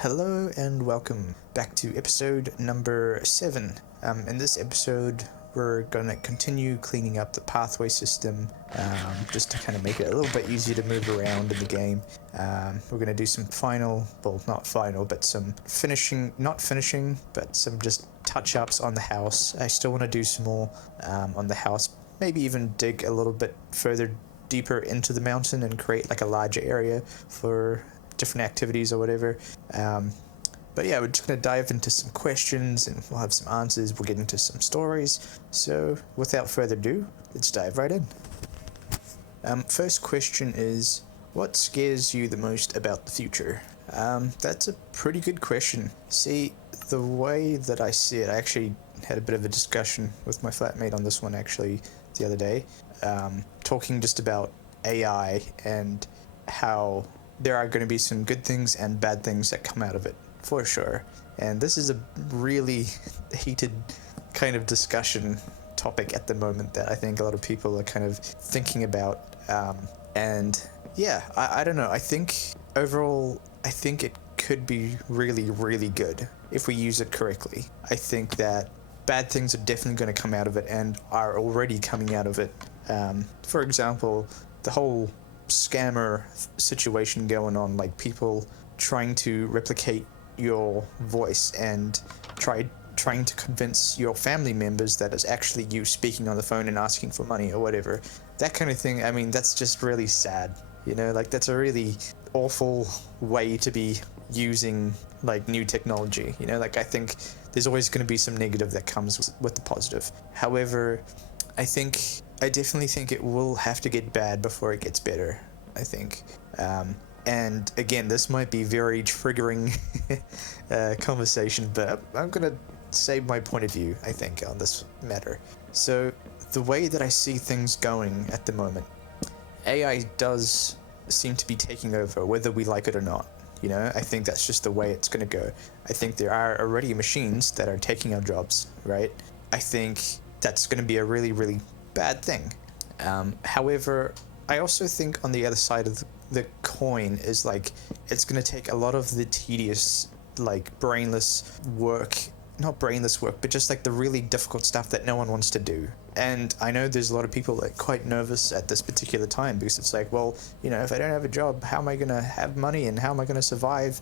Hello and welcome back to episode number 7. In this episode, we're going to continue cleaning up the pathway system, just to kind of make it a little bit easier to move around in the game. We're going to do some some finishing, but some just touch-ups on the house. I still want to do some more on the house, maybe even dig a little bit further deeper into the mountain and create like a larger area for different activities or whatever. But yeah, we're just going to dive into some questions and we'll have some answers. We'll get into some stories. So without further ado, let's dive right in. First question is, what scares you the most about the future? That's a pretty good question. See, the way that I see it, I actually had a bit of a discussion with my flatmate on this one actually the other day, talking just about AI and how there are going to be some good things and bad things that come out of it, for sure. And this is a really heated kind of discussion topic at the moment that I think a lot of people are kind of thinking about. And yeah, I don't know. I think overall, I think it could be really, really good if we use it correctly. I think that bad things are definitely going to come out of it and are already coming out of it. For example, the whole scammer situation going on, like people trying to replicate your voice and trying to convince your family members that it's actually you speaking on the phone and asking for money or whatever. That kind of thing, I mean, that's just really sad, you know, like that's a really awful way to be using like new technology, you know, like I think there's always going to be some negative that comes with the positive. However, I definitely think it will have to get bad before it gets better, I think. And again, this might be very triggering conversation, but I'm going to say my point of view, I think, on this matter. So the way that I see things going at the moment, AI does seem to be taking over, whether we like it or not. You know, I think that's just the way it's going to go. I think there are already machines that are taking our jobs, right? I think that's going to be a really, really bad thing. However, I also think on the other side of the coin is like it's going to take a lot of the tedious, like not brainless work, but just like the really difficult stuff that no one wants to do. And I know there's a lot of people like quite nervous at this particular time because it's like, well, you know, if I don't have a job, how am I going to have money and how am I going to survive?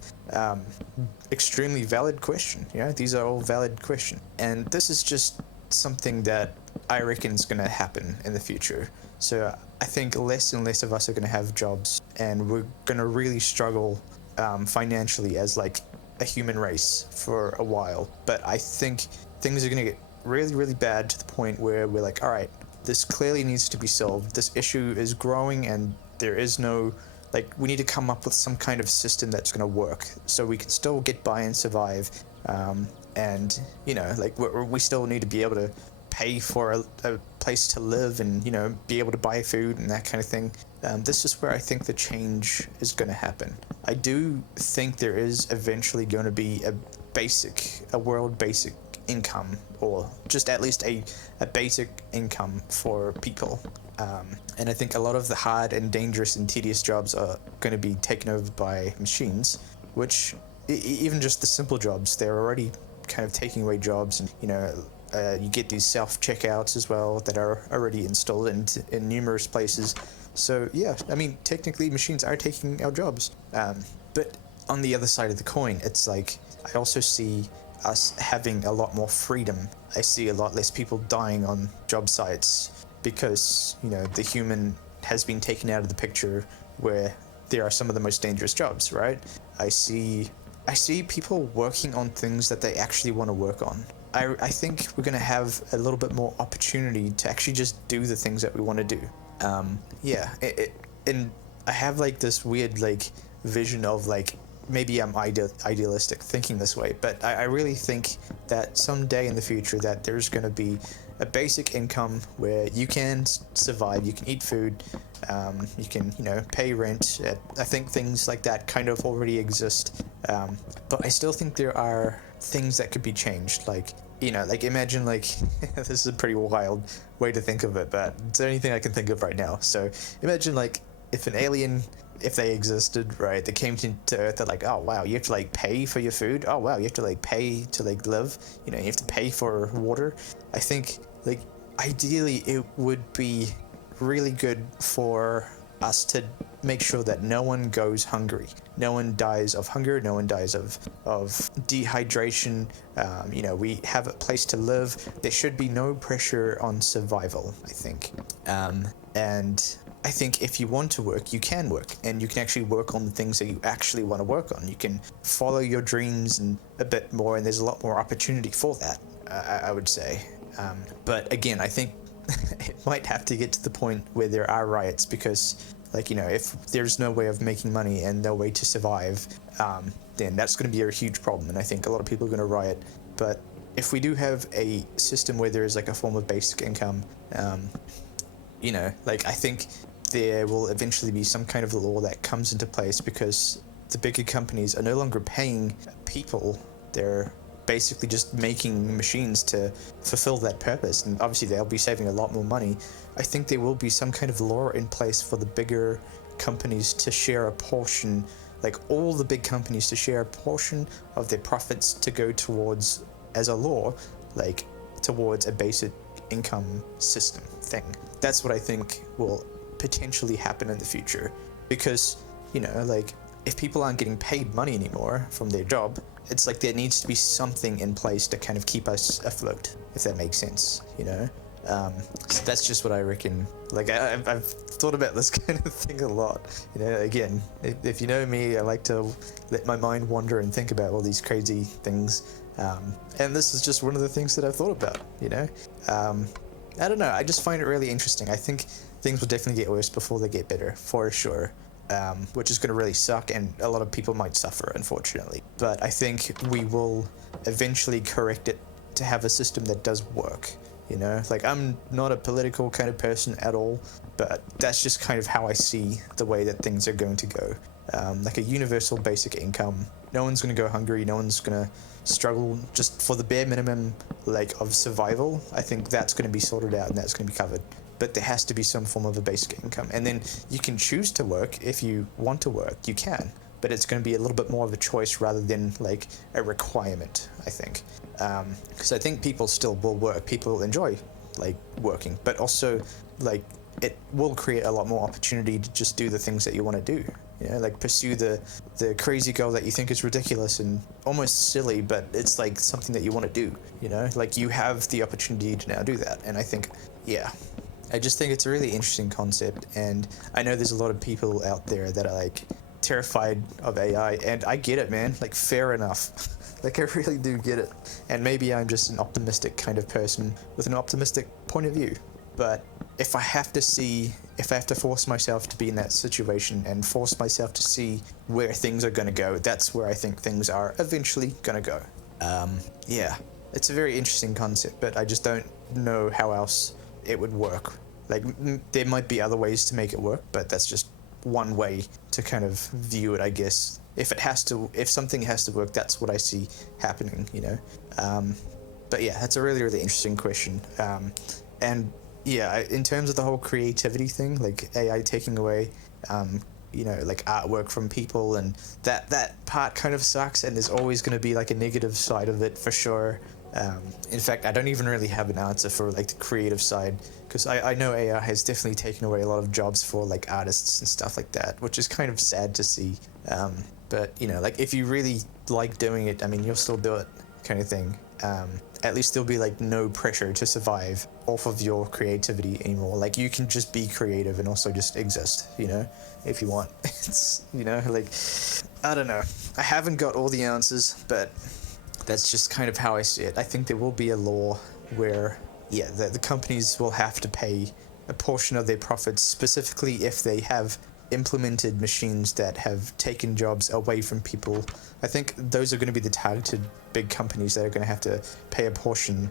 Extremely valid question. You know, these are all valid questions. And this is just something that I reckon is going to happen in the future. So I think less and less of us are going to have jobs and we're going to really struggle financially as like a human race for a while. But I think things are going to get really, really bad to the point where we're like, all right, this clearly needs to be solved. This issue is growing and there is no, like, we need to come up with some kind of system that's going to work so we can still get by and survive. And, you know, like we still need to be able to pay for a place to live and, you know, be able to buy food and that kind of thing. This is where I think the change is going to happen. I do think there is eventually going to be a world basic income, or just at least a basic income for people. And I think a lot of the hard and dangerous and tedious jobs are going to be taken over by machines, which even just the simple jobs, they're already kind of taking away jobs. And, you know, you get these self-checkouts as well that are already installed in numerous places. So yeah, I mean, technically machines are taking our jobs. But on the other side of the coin, it's like, I also see us having a lot more freedom. I see a lot less people dying on job sites because, you know, the human has been taken out of the picture where there are some of the most dangerous jobs, right? I see people working on things that they actually want to work on. I think we're going to have a little bit more opportunity to actually just do the things that we want to do. And I have like this weird like vision of like, maybe I'm idealistic thinking this way, but I really think that someday in the future that there's going to be a basic income where you can survive, you can eat food, you can, you know, pay rent. I think things like that kind of already exist. But I still think there are things that could be changed. Like, you know, like imagine like, this is a pretty wild way to think of it, but it's the only thing I can think of right now. So imagine like if an alien if they existed, right? They came to Earth, they're like, oh wow, you have to like pay for your food. Oh wow, you have to like pay to like live. You know, you have to pay for water. I think like ideally it would be really good for us to make sure that no one goes hungry, no one dies of hunger, no one dies of dehydration. You know, we have a place to live. There should be no pressure on survival, I think. And I think if you want to work, you can work, and you can actually work on the things that you actually want to work on. You can follow your dreams and a bit more, and there's a lot more opportunity for that, I would say. But again, I think it might have to get to the point where there are riots, because like, you know, if there's no way of making money and no way to survive, then that's going to be a huge problem, and I think a lot of people are going to riot. But if we do have a system where there is like a form of basic income, you know, like I think there will eventually be some kind of law that comes into place, because the bigger companies are no longer paying people. They're basically just making machines to fulfill that purpose, and obviously they'll be saving a lot more money. I think there will be some kind of law in place for the bigger companies to share a portion, like all the big companies to share a portion of their profits to go towards, as a law, like towards a basic income system thing. That's what I think will potentially happen in the future, because, you know, like if people aren't getting paid money anymore from their job, it's like there needs to be something in place to kind of keep us afloat, if that makes sense, you know? So that's just what I reckon. Like I've thought about this kind of thing a lot, you know. Again, if you know me, I like to let my mind wander and think about all these crazy things, and this is just one of the things that I've thought about, you know. I don't know, I just find it really interesting. I think things will definitely get worse before they get better, for sure. Which is going to really suck, and a lot of people might suffer, unfortunately. But I think we will eventually correct it to have a system that does work, you know? Like, I'm not a political kind of person at all, but that's just kind of how I see the way that things are going to go. Like a universal basic income. No one's going to go hungry, no one's going to struggle just for the bare minimum, like, of survival. I think that's going to be sorted out, and that's going to be covered. But there has to be some form of a basic income. And then you can choose to work if you want to work, you can. But it's going to be a little bit more of a choice rather than like a requirement, I think. Because I think people still will work. People enjoy like working, but also like it will create a lot more opportunity to just do the things that you want to do. You know, like pursue the crazy goal that you think is ridiculous and almost silly, but it's like something that you want to do, you know? Like you have the opportunity to now do that. And I think, yeah, I just think it's a really interesting concept, and I know there's a lot of people out there that are like terrified of AI, and I get it, man. Like, fair enough. Like, I really do get it. And maybe I'm just an optimistic kind of person with an optimistic point of view. But if I have to force myself to be in that situation and force myself to see where things are going to go, that's where I think things are eventually going to go. Yeah, it's a very interesting concept, but I just don't know how else it would work. Like, there might be other ways to make it work, but that's just one way to kind of view it, I guess. If something has to work, that's what I see happening, you know. But yeah, that's a really, really interesting question. And yeah, in terms of the whole creativity thing, like AI taking away, you know, like artwork from people, and that part kind of sucks, and there's always going to be like a negative side of it for sure. In fact, I don't even really have an answer for like the creative side, because I know AI has definitely taken away a lot of jobs for like artists and stuff like that, which is kind of sad to see. But you know, like if you really like doing it, I mean, you'll still do it, kind of thing. At least there'll be like no pressure to survive off of your creativity anymore. Like you can just be creative and also just exist, you know, if you want. It's, you know, like, I don't know. I haven't got all the answers, but that's just kind of how I see it. I think there will be a law where, yeah, the companies will have to pay a portion of their profits, specifically if they have implemented machines that have taken jobs away from people. I think those are going to be the targeted big companies that are going to have to pay a portion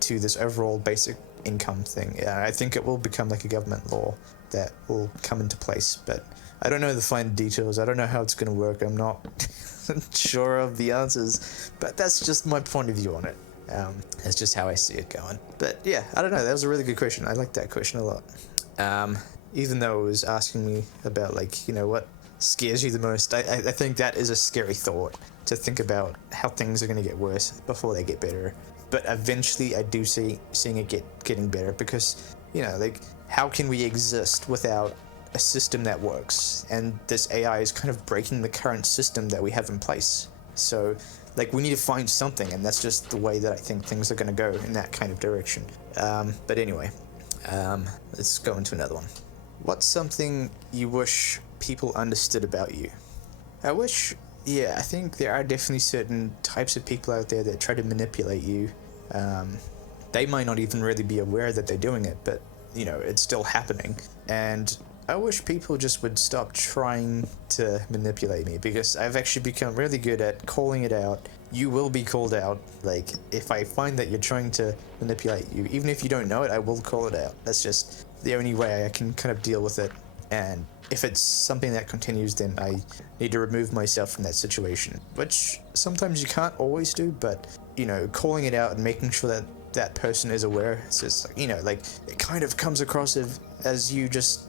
to this overall basic income thing. I think it will become like a government law that will come into place, but I don't know the fine details. I don't know how it's going to work. I'm not sure of the answers, but that's just my point of view on it. That's just how I see it going. But yeah, I don't know. That was a really good question. I like that question a lot. even though it was asking me about, like, you know, what scares you the most. I think that is a scary thought, to think about how things are going to get worse before they get better. But eventually I do seeing it getting better, because, you know, like, how can we exist without a system that works? And this AI is kind of breaking the current system that we have in place. So, like, we need to find something, and that's just the way that I think things are going to go, in that kind of direction. But anyway, let's go into another one. What's something you wish people understood about you? I think there are definitely certain types of people out there that try to manipulate you. They might not even really be aware that they're doing it, but, you know, it's still happening. And I wish people just would stop trying to manipulate me, because I've actually become really good at calling it out. You will be called out. Like, if I find that you're trying to manipulate you, even if you don't know it, I will call it out. That's just the only way I can kind of deal with it. And if it's something that continues, then I need to remove myself from that situation, which sometimes you can't always do, but, you know, calling it out and making sure that that person is aware, it's just, like, you know, like, it kind of comes across as you just,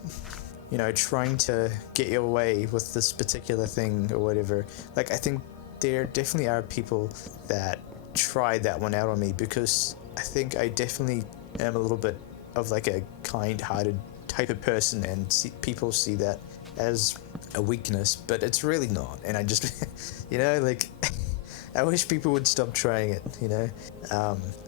you know, trying to get your way with this particular thing or whatever. Like, I think there definitely are people that try that one out on me, because I think I definitely am a little bit of, like, a kind-hearted type of person, and people see that as a weakness, but it's really not. And I just, you know, like, I wish people would stop trying it, you know.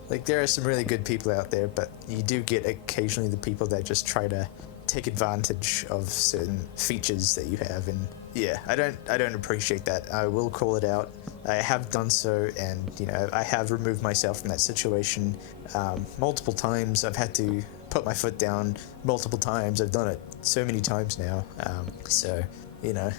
Like, there are some really good people out there, but you do get occasionally the people that just try to take advantage of certain features that you have, and yeah, I don't appreciate that. I will call it out. I have done so, and, you know, I have removed myself from that situation multiple times. I've had to put my foot down multiple times. I've done it so many times now. So, you know,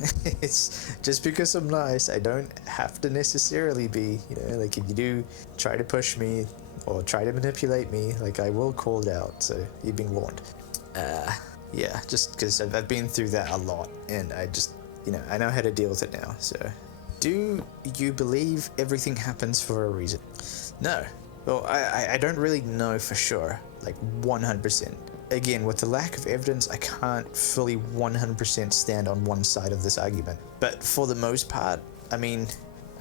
it's just because I'm nice, I don't have to necessarily be, you know, like, if you do try to push me or try to manipulate me, like, I will call it out, so you've been warned. Yeah, just because I've been through that a lot, and I just, you know, I know how to deal with it now. So, do you believe everything happens for a reason? No. Well, I don't really know for sure, like 100%. Again, with the lack of evidence, I can't fully 100% stand on one side of this argument. But for the most part, I mean,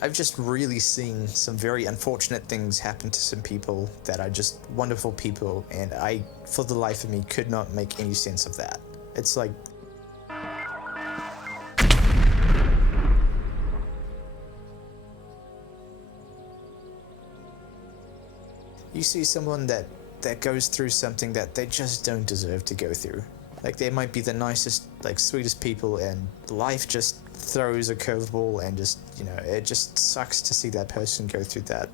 I've just really seen some very unfortunate things happen to some people that are just wonderful people, and I, for the life of me, could not make any sense of that. It's like, you see someone that goes through something that they just don't deserve to go through. Like, they might be the nicest, like, sweetest people, and life just throws a curveball, and just, you know, it just sucks to see that person go through that.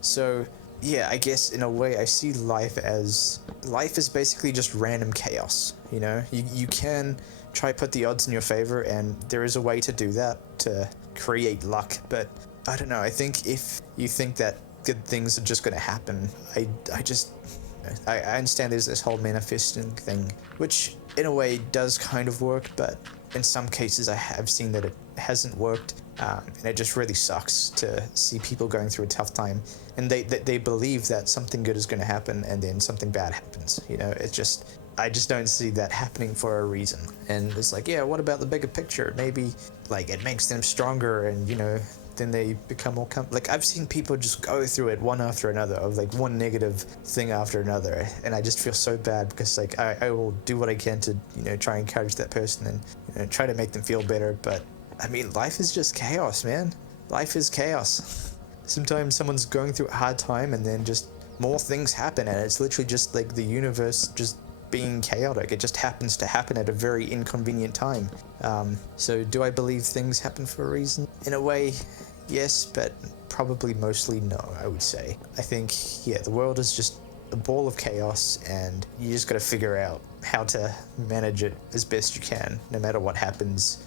So, yeah, I guess in a way I see life is basically just random chaos, you know? You can try to put the odds in your favor, and there is a way to do that, to create luck, but I don't know, I think if you think that good things are just going to happen, I understand there's this whole manifesting thing, which in a way does kind of work, but in some cases I have seen that it hasn't worked, and it just really sucks to see people going through a tough time, and they believe that something good is going to happen, and then something bad happens, you know. I just don't see that happening for a reason. And it's like, yeah, what about the bigger picture? Maybe, like, it makes them stronger, and, you know, then they become more like, I've seen people just go through it one after another, of, like, one negative thing after another, and I just feel so bad, because, like, I will do what I can to, you know, try and encourage that person, and, you know, try to make them feel better. But I mean, life is just chaos, man. Life is chaos. Sometimes someone's going through a hard time, and then just more things happen, and it's literally just like the universe just being chaotic. It just happens to happen at a very inconvenient time. So do I believe things happen for a reason? In a way, yes, but probably mostly no, I would say. I think, yeah, the world is just a ball of chaos, and you just gotta figure out how to manage it as best you can, no matter what happens.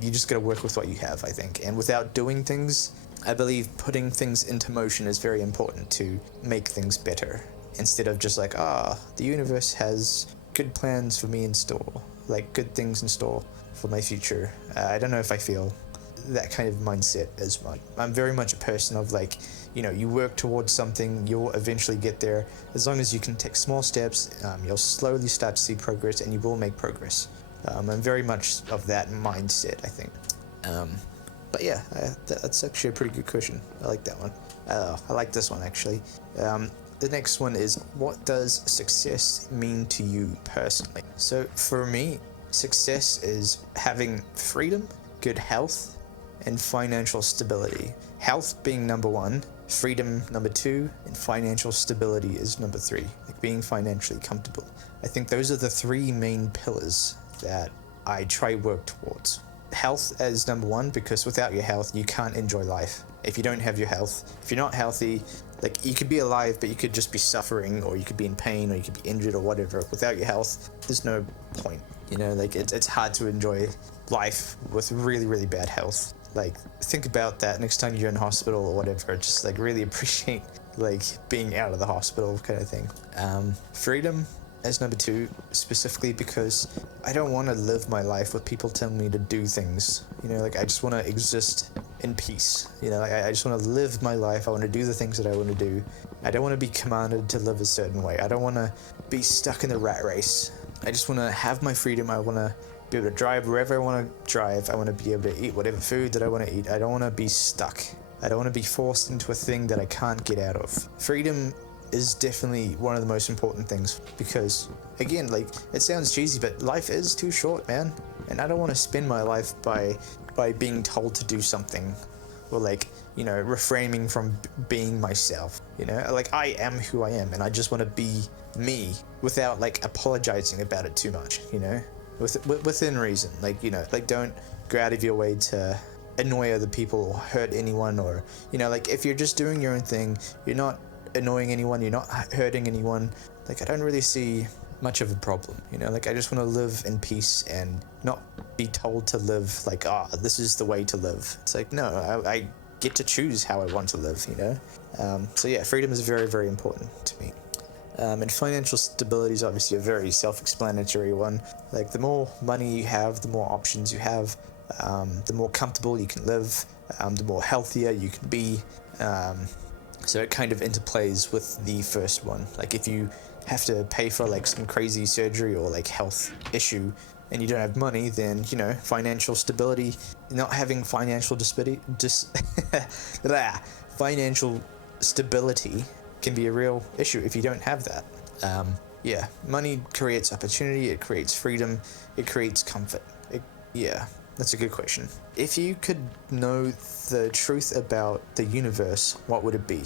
You just gotta work with what you have, I think. And without doing things, I believe putting things into motion is very important to make things better, instead of just like, the universe has good plans for me in store, like good things in store for my future. I don't know if I feel that kind of mindset as well. I'm very much a person of like, you work towards something, you'll eventually get there. As long as you can take small steps, you'll slowly start to see progress, and you will make progress. I'm very much of that mindset, I think. But yeah, that's actually a pretty good question. I like that one. I like this one, actually. The next one is, what does success mean to you personally? So for me, success is having freedom, good health, and financial stability. Health being number one, freedom number two, and financial stability is number three, like being financially comfortable. I think those are the three main pillars that I try work towards. Health as number one, because without your health, you can't enjoy life. If you don't have your health, if you're not healthy, like you could be alive, but you could just be suffering, or you could be in pain, or you could be injured or whatever. Without your health, there's no point. Like it's hard to enjoy life with really, really bad health. Like, think about that next time you're in hospital or whatever. Just like really appreciate like being out of the hospital kind of thing. Freedom as number two, specifically because I don't want to live my life with people telling me to do things. Like I just want to exist in peace. Like I just want to live my life. I want to do the things that I want to do. I don't want to be commanded to live a certain way. I don't want to be stuck in the rat race. I just want to have my freedom. I want to be able to drive wherever I want to drive. I want to be able to eat whatever food that I want to eat. I don't want to be stuck. I don't want to be forced into a thing that I can't get out of. Freedom is definitely one of the most important things, because again, like, it sounds cheesy, but life is too short, man. And I don't want to spend my life by being told to do something, or like, refraining from being myself. Like, I am who I am, and I just want to be me without like apologizing about it too much. Within reason. Like, like, don't go out of your way to annoy other people or hurt anyone, or like, if you're just doing your own thing, you're not annoying anyone, you're not hurting anyone, like, I don't really see much of a problem. Like, I just want to live in peace and not be told to live like, this is the way to live. It's like, no, I get to choose how I want to live. So yeah, freedom is very, very important to me. And financial stability is obviously a very self-explanatory one. Like, the more money you have, the more options you have, the more comfortable you can live, the more healthier you can be. So it kind of interplays with the first one. Like, if you have to pay for like some crazy surgery or like health issue and you don't have money, then financial stability, not having financial financial stability can be a real issue if you don't have that. Yeah, money creates opportunity, it creates freedom, it creates comfort. That's a good question. If you could know the truth about the universe, what would it be?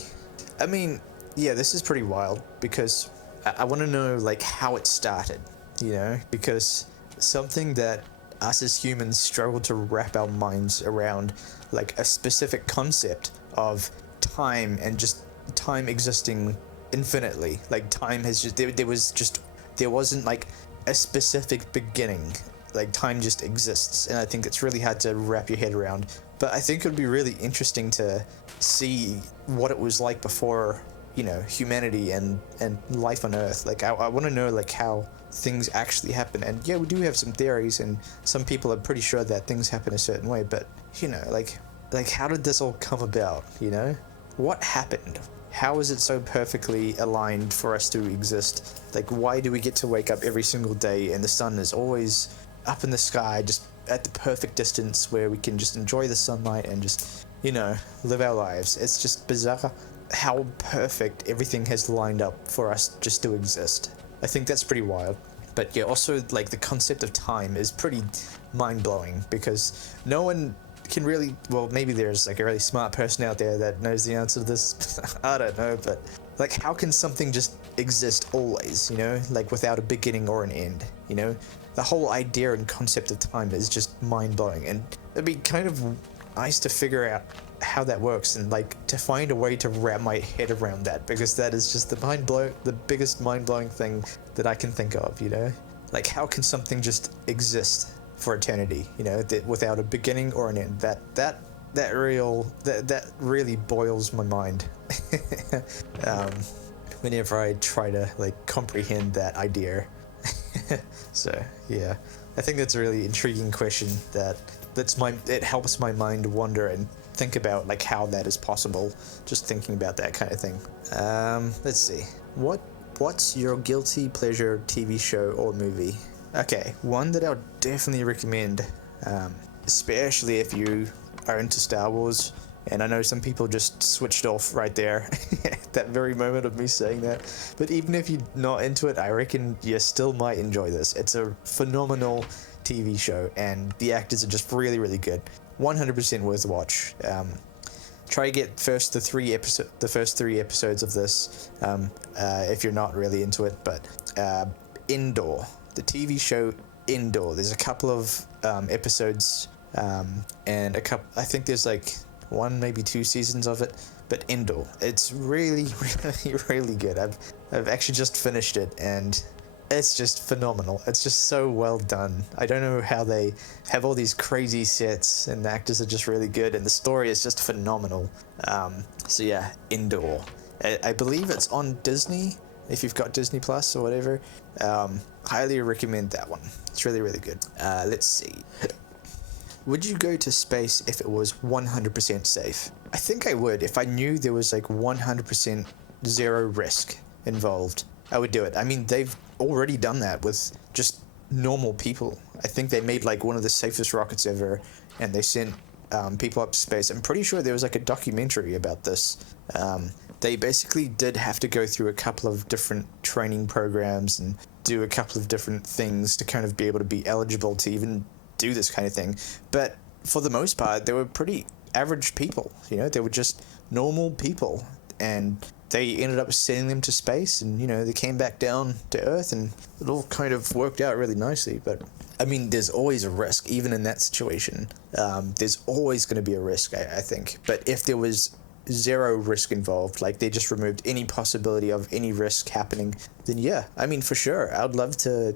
I mean, yeah, this is pretty wild, because I want to know like how it started, because something that us as humans struggle to wrap our minds around, like a specific concept of time, and just time existing infinitely. Like, time has just, there wasn't like a specific beginning. Like, time just exists, and I think it's really hard to wrap your head around. But I think it would be really interesting to see what it was like before, humanity and life on Earth. Like, I want to know like how things actually happen. And yeah, we do have some theories, and some people are pretty sure that things happen a certain way. But like how did this all come about? What happened? How is it so perfectly aligned for us to exist? Like, why do we get to wake up every single day and the sun is always up in the sky, just at the perfect distance where we can just enjoy the sunlight and just, live our lives? It's just bizarre how perfect everything has lined up for us just to exist. I think that's pretty wild. But yeah, also like the concept of time is pretty mind-blowing, because no one can really, well, maybe there's like a really smart person out there that knows the answer to this. I don't know, but like, how can something just exist always, like without a beginning or an end? The whole idea and concept of time is just mind-blowing, and it'd be kind of nice to figure out how that works, and like to find a way to wrap my head around that, because that is just the biggest mind-blowing thing that I can think of. Like, how can something just exist for eternity, that without a beginning or an end? That really boils my mind whenever I try to like comprehend that idea. So yeah, I think that's a really intriguing question that it helps my mind wander and think about like how that is possible, just thinking about that kind of thing. Let's see, what's your guilty pleasure TV show or movie? Okay, one that I'll definitely recommend, especially if you are into Star Wars, and I know some people just switched off right there at that very moment of me saying that, but even if you're not into it, I reckon you still might enjoy this. It's a phenomenal TV show, and the actors are just really, really good. 100% worth a watch. Try to get the first three episodes of this, if you're not really into it. But Indoor, the TV show Indoor. There's a couple of episodes, and I think there's like one, maybe two seasons of it. But Indoor, it's really, really, really good. I've actually just finished it, and it's just phenomenal. It's just so well done. I don't know how they have all these crazy sets, and the actors are just really good, and the story is just phenomenal. So yeah, Indoor. I believe it's on Disney, if you've got Disney Plus or whatever. Highly recommend that one. It's really, really good. Let's see. Would you go to space if it was 100% safe? I think I would. If I knew there was like 100% zero risk involved, I would do it. I mean, they've already done that with just normal people. I think they made like one of the safest rockets ever, and they sent people up to space. I'm pretty sure there was like a documentary about this. They basically did have to go through a couple of different training programs and do a couple of different things to kind of be able to be eligible to even do this kind of thing. But for the most part, they were pretty average people. You know, they were just normal people, and they ended up sending them to space, and, you know, they came back down to Earth, and it all kind of worked out really nicely. But, I mean, there's always a risk, even in that situation. There's always going to be a risk, I think. But if there was zero risk involved, like they just removed any possibility of any risk happening, then yeah, I mean, for sure, I'd love to,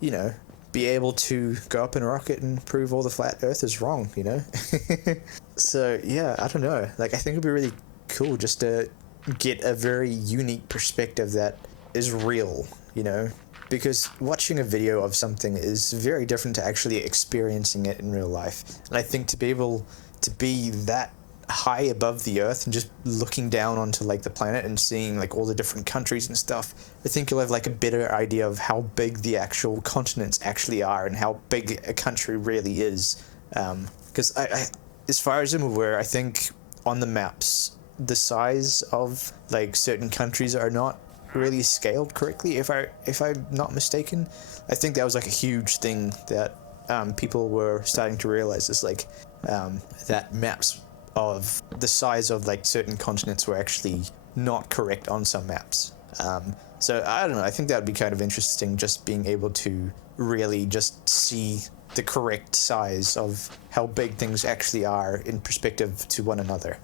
you know, be able to go up in a rocket and prove all the flat earthers wrong, you know? So, yeah, I don't know. Like, I think it'd be really cool just to get a very unique perspective that is real, you know? Because watching a video of something is very different to actually experiencing it in real life. And I think to be able to be that high above the earth and just looking down onto like the planet and seeing like all the different countries and stuff, I think you'll have like a better idea of how big the actual continents actually are and how big a country really is. Because I, as far as I'm aware, I think on the maps, the size of like certain countries are not really scaled correctly, if I'm not mistaken. I think that was like a huge thing that people were starting to realize, is like that maps of the size of like certain continents were actually not correct on some maps. So I don't know, I think that would be kind of interesting, just being able to really just see the correct size of how big things actually are in perspective to one another.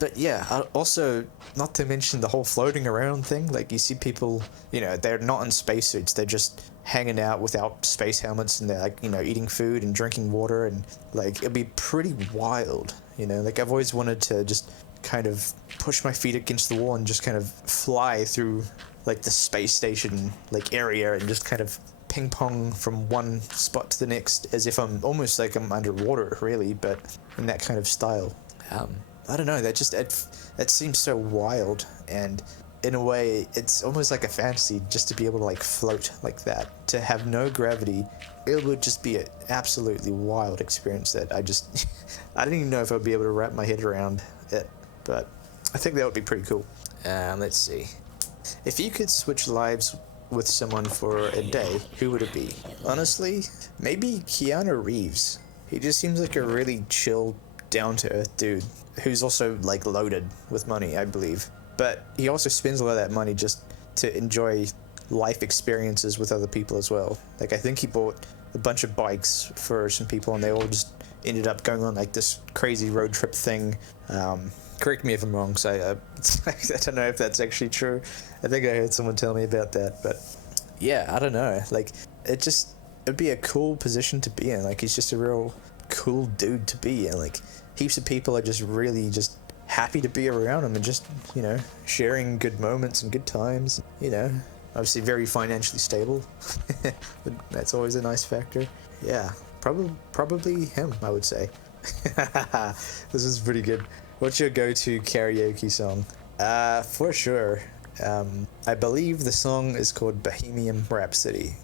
But yeah, also, not to mention the whole floating around thing. Like, you see people, you know, they're not in spacesuits, they're just hanging out without space helmets, and they're like, you know, eating food and drinking water, and like, it'd be pretty wild, you know? Like, I've always wanted to just kind of push my feet against the wall and just kind of fly through like the space station like area and just kind of ping pong from one spot to the next, as if I'm almost like I'm underwater, really, but in that kind of style. I don't know, that just, it seems so wild, and in a way, it's almost like a fantasy just to be able to like float like that, to have no gravity. It would just be an absolutely wild experience that I just, I don't even know if I'd be able to wrap my head around it, but I think that would be pretty cool. Let's see. If you could switch lives with someone for a day, who would it be? Honestly, maybe Keanu Reeves. He just seems like a really chill, down-to-earth dude who's also like loaded with money, I believe. But he also spends a lot of that money just to enjoy life experiences with other people as well. Like, I think he bought a bunch of bikes for some people, and they all just ended up going on like this crazy road trip thing. Correct me if I'm wrong, because I don't know if that's actually true. I think I heard someone tell me about that, but yeah, I don't know. Like, it'd be a cool position to be in. Like, he's just a real cool dude to be in. Like, heaps of people are just really just happy to be around him and just, you know, sharing good moments and good times, you know. Obviously very financially stable. That's always a nice factor. Yeah, probably him, I would say. This is pretty good. What's your go-to karaoke song? For sure. I believe the song is called Bohemian Rhapsody.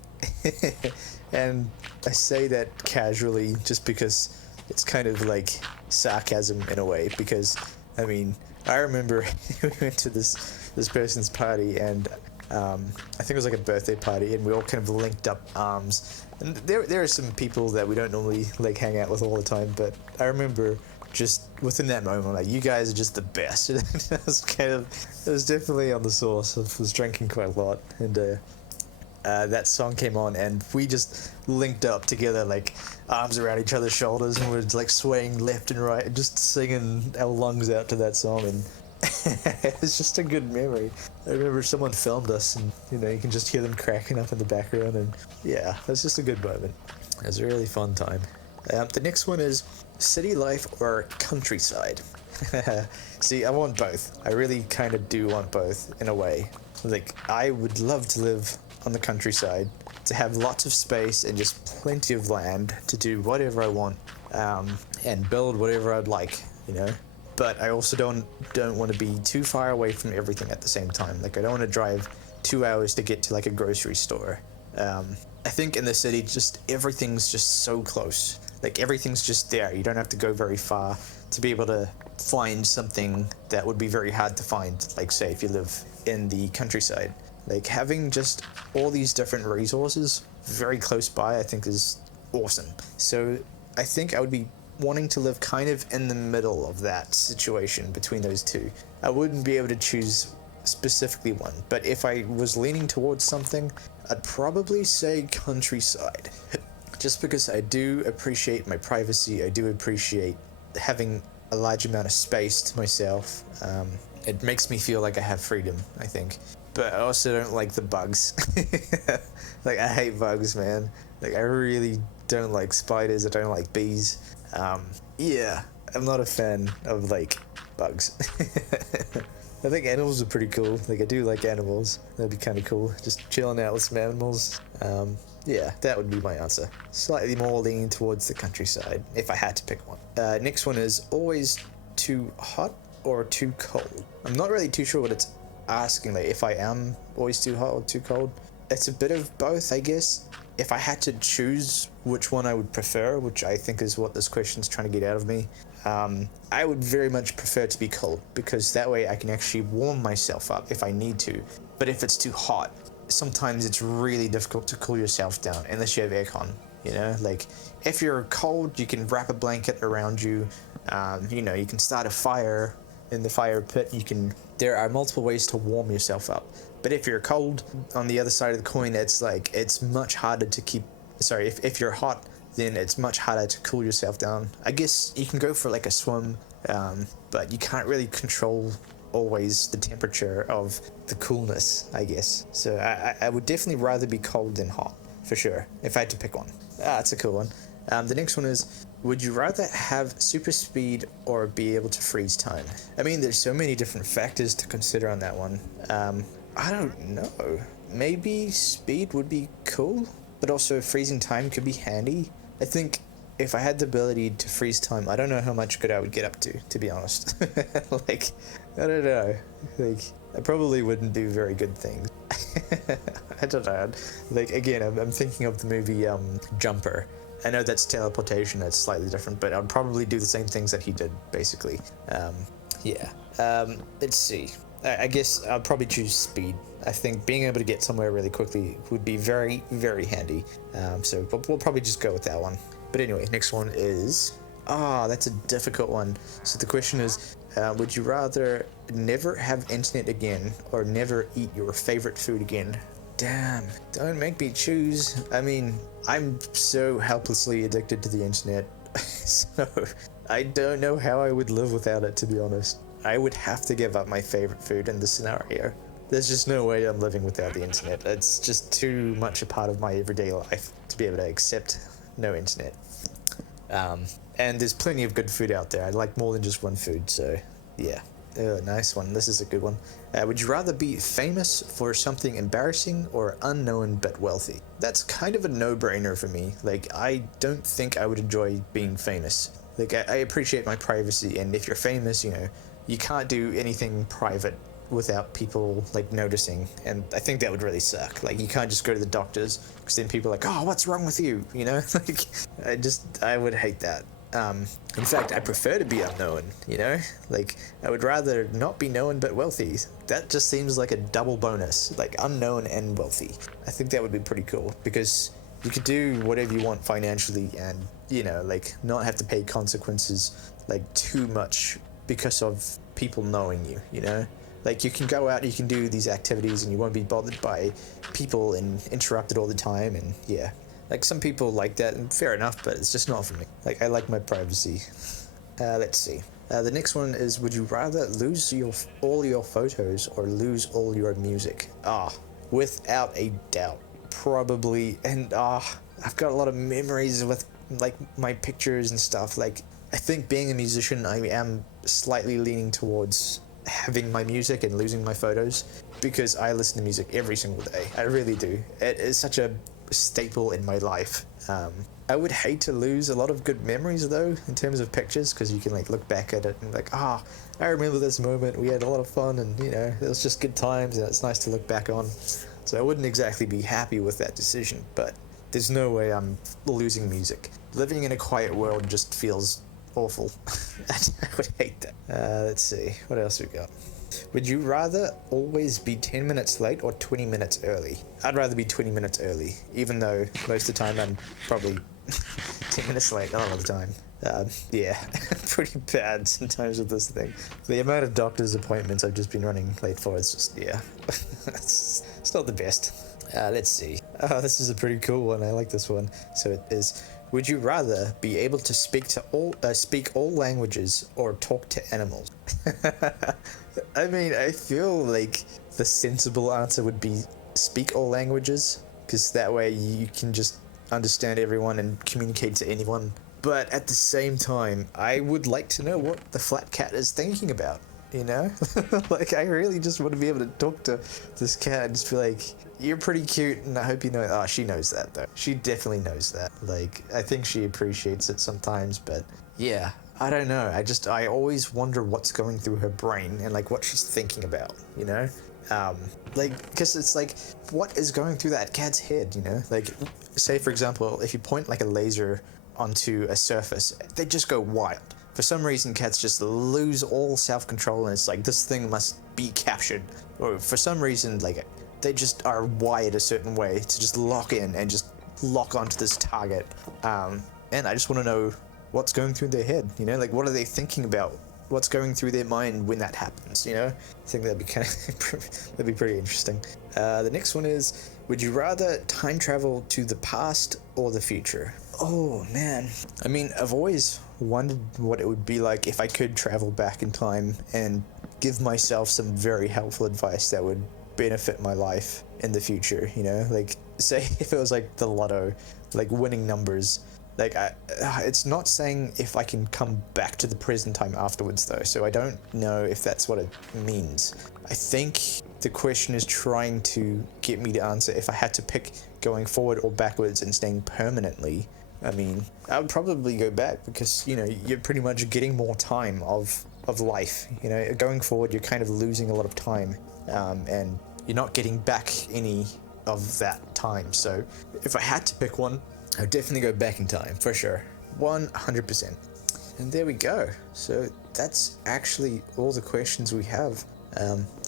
And I say that casually just because it's kind of like sarcasm in a way, because I mean, I remember we went to this person's party, and I think it was like a birthday party, and we all kind of linked up arms. And there are some people that we don't normally like hang out with all the time, but I remember just within that moment, like, you guys are just the best. It was definitely on the sauce. I was drinking quite a lot, and that song came on, and we just linked up together, like arms around each other's shoulders, and we're like swaying left and right and just singing our lungs out to that song. And it's just a good memory. I remember someone filmed us, and you can just hear them cracking up in the background, and yeah, it was just a good moment. It was a really fun time. The next one is city life or countryside. See, I want both. I really kind of do want both in a way. Like, I would love to live on the countryside, to have lots of space and just plenty of land to do whatever I want, and build whatever I'd like, But I also don't want to be too far away from everything at the same time. Like, I don't want to drive 2 hours to get to like a grocery store. I think in the city, just everything's just so close. Like, everything's just there. You don't have to go very far to be able to find something that would be very hard to find, like, say, if you live in the countryside. Like, having just all these different resources very close by, I think, is awesome. So I think I would be wanting to live kind of in the middle of that situation between those two. I wouldn't be able to choose specifically one, but if I was leaning towards something, I'd probably say countryside. Just because I do appreciate my privacy, I do appreciate having a large amount of space to myself. It makes me feel like I have freedom, I think. But I also don't like the bugs. Like, I hate bugs, man. Like, I really don't like spiders, I don't like bees. Yeah, I'm not a fan of, like, bugs. I think animals are pretty cool. Like, I do like animals. That'd be kind of cool. Just chilling out with some animals. Yeah, that would be my answer. Slightly more leaning towards the countryside, if I had to pick one. Next one is always too hot or too cold. I'm not really too sure what it's asking, like, if I am always too hot or too cold. It's a bit of both, I guess. If I had to choose which one I would prefer, which I think is what this question's trying to get out of me, I would very much prefer to be cold, because that way I can actually warm myself up if I need to. But if it's too hot, sometimes it's really difficult to cool yourself down unless you have aircon, Like, if you're cold, you can wrap a blanket around you, you can start a fire in the fire pit. There are multiple ways to warm yourself up. But if you're cold, on the other side of the coin, it's much harder to keep... Sorry, if you're hot, then it's much harder to cool yourself down. I guess you can go for like a swim, but you can't really control always the temperature of the coolness, I guess. So I would definitely rather be cold than hot, for sure, if I had to pick one. That's a cool one. The next one is, would you rather have super speed or be able to freeze time? I mean, there's so many different factors to consider on that one. I don't know. Maybe speed would be cool, but also freezing time could be handy. I think if I had the ability to freeze time, I don't know how much good I would get up to be honest. Like, I don't know. Like, I probably wouldn't do very good things. I don't know. Like, again, I'm thinking of the movie Jumper. I know that's teleportation, that's slightly different, but I'd probably do the same things that he did, basically. Yeah. Let's see. I guess I'll probably choose speed. I think being able to get somewhere really quickly would be very, very handy. So we'll probably just go with that one. But anyway, next one is... that's a difficult one. So the question is, would you rather never have internet again or never eat your favorite food again? Damn, don't make me choose. I mean, I'm so helplessly addicted to the internet. So I don't know how I would live without it, to be honest. I would have to give up my favorite food in this scenario. There's just no way I'm living without the internet. It's just too much a part of my everyday life to be able to accept no internet. And there's plenty of good food out there. I like more than just one food, so yeah. Nice one. This is a good one. Would you rather be famous for something embarrassing or unknown but wealthy? That's kind of a no-brainer for me. Like, I don't think I would enjoy being famous. Like, I appreciate my privacy, and if you're famous, you know, you can't do anything private without people, like, noticing, and I think that would really suck. Like, you can't just go to the doctors, because then people are like, oh, what's wrong with you, you know? Like, I would hate that. In fact, I prefer to be unknown, you know? Like, I would rather not be known but wealthy. That just seems like a double bonus, like unknown and wealthy. I think that would be pretty cool, because you could do whatever you want financially and, you know, like, not have to pay consequences, like, too much because of people knowing you, you know? Like, you can go out, you can do these activities, and you won't be bothered by people and interrupted all the time, and yeah. Like, some people like that, and fair enough, but it's just not for me. Like, I like my privacy. Let's see. The next one is, would you rather lose all your photos or lose all your music? Without a doubt. Probably. And, I've got a lot of memories with, like, my pictures and stuff. Like, I think being a musician, I am slightly leaning towards having my music and losing my photos, because I listen to music every single day. I really do. It is such a staple in my life. I would hate to lose a lot of good memories though, in terms of pictures, because you can like look back at it and like, I remember this moment, we had a lot of fun, and you know, it was just good times, and it's nice to look back on. So I wouldn't exactly be happy with that decision, but there's no way I'm losing music. Living in a quiet world just feels awful. I would hate that. Let's see, what else we got? Would you rather always be 10 minutes late or 20 minutes early? I'd rather be 20 minutes early, even though most of the time I'm probably 10 minutes late a lot of the time. Yeah, pretty bad sometimes with this thing. The amount of doctor's appointments I've just been running late for is just, yeah, it's not the best. Let's see. This is a pretty cool one. I like this one. So it is, would you rather be able to speak all languages or talk to animals? I mean, I feel like the sensible answer would be speak all languages, because that way you can just understand everyone and communicate to anyone. But at the same time, I would like to know what the flat cat is thinking about, you know? Like, I really just want to be able to talk to this cat and just be like, you're pretty cute, and I hope you know. Oh, she knows that, though. She definitely knows that. Like, I think she appreciates it sometimes, but yeah. I don't know. I always wonder what's going through her brain and like what she's thinking about, you know? Like, because it's like, what is going through that cat's head, you know? Like, say for example, if you point like a laser onto a surface, they just go wild. For some reason, cats just lose all self-control, and it's like, this thing must be captured. Or for some reason, like, they just are wired a certain way to just lock in and just lock onto this target. And I just want to know what's going through their head, you know? Like, what are they thinking about? What's going through their mind when that happens, you know? I think that'd be kind of, that'd be pretty interesting. The next one is, would you rather time travel to the past or the future? Oh, man. I mean, I've always wondered what it would be like if I could travel back in time and give myself some very helpful advice that would benefit my life in the future, you know? Like, say if it was like the lotto, like winning numbers. Like, it's not saying if I can come back to the present time afterwards, though, so I don't know if that's what it means. I think the question is trying to get me to answer if I had to pick going forward or backwards and staying permanently. I mean, I would probably go back, because, you know, you're pretty much getting more time of life. You know, going forward, you're kind of losing a lot of time, and you're not getting back any of that time. So if I had to pick one, I would definitely go back in time, for sure. 100%. And there we go. So that's actually all the questions we have.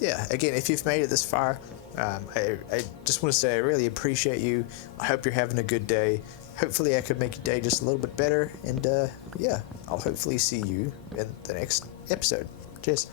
Yeah, again, if you've made it this far, I just want to say I really appreciate you. I hope you're having a good day. Hopefully I could make your day just a little bit better. And yeah, I'll hopefully see you in the next episode. Cheers.